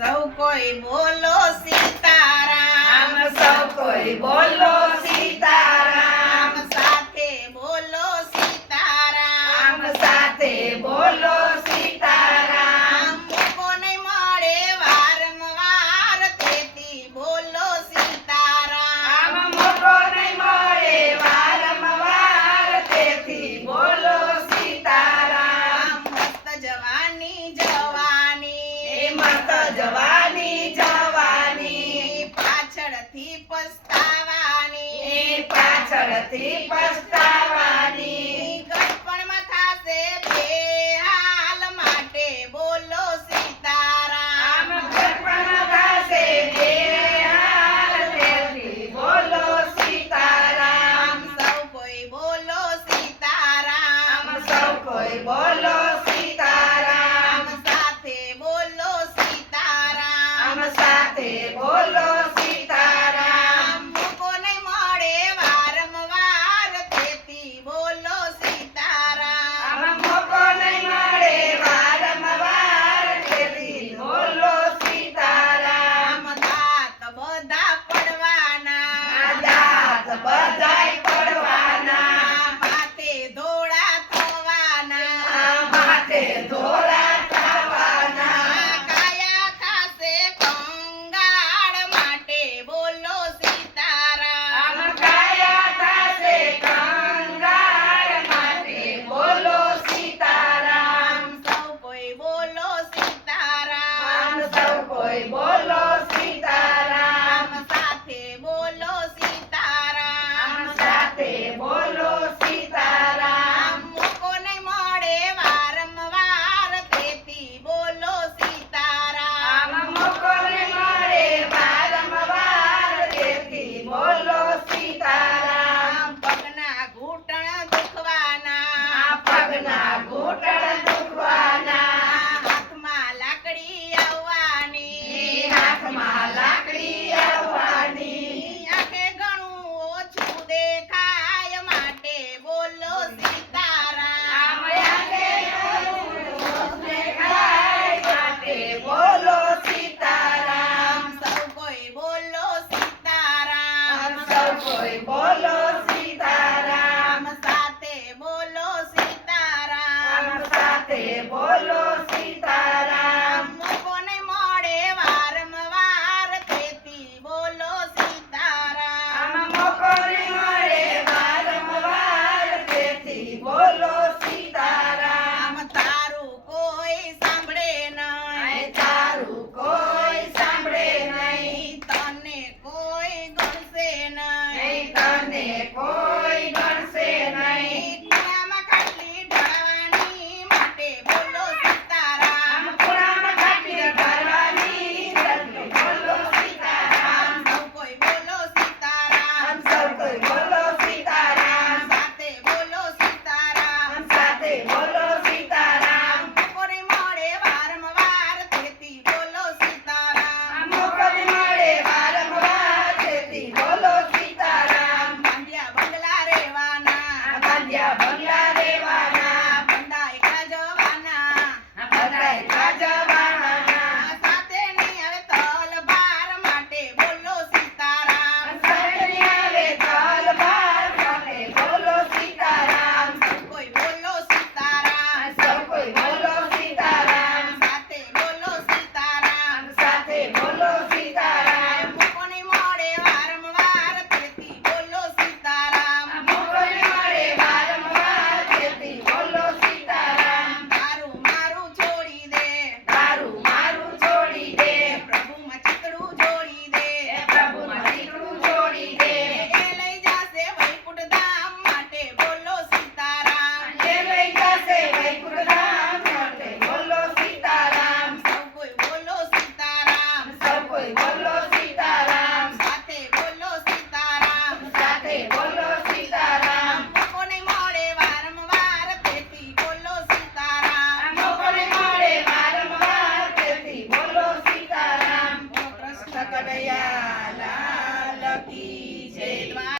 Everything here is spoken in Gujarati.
સૌ કોઈ બોલો સીતારામ. સૌ કોઈ બોલો સીતારામ આમ સાથે બોલો સીતારામ આમ સાથે બોલો સીતારામ આમ મોકો નહીં મળે વારંવાર તેથી બોલો સીતારામ આમ મોટો નહીં મળે વારંવાર તેથી બોલો સીતારામ આમ મસ્ત જવાની જવાની એ મસ્ત જવાની જવાની. પાછળથી પસ્તાવાની. પાછળથી પસ્તાવાની. ગળપણમાં થાશે બેહાલ માટે બોલો સીતારામ. ઘટપણ થશે બેહાલ તેથી બોલો સીતારામ. સૌ કોઈ બોલો સીતારામ. સૌ કોઈ બોલો Bola. India, Bangladesh.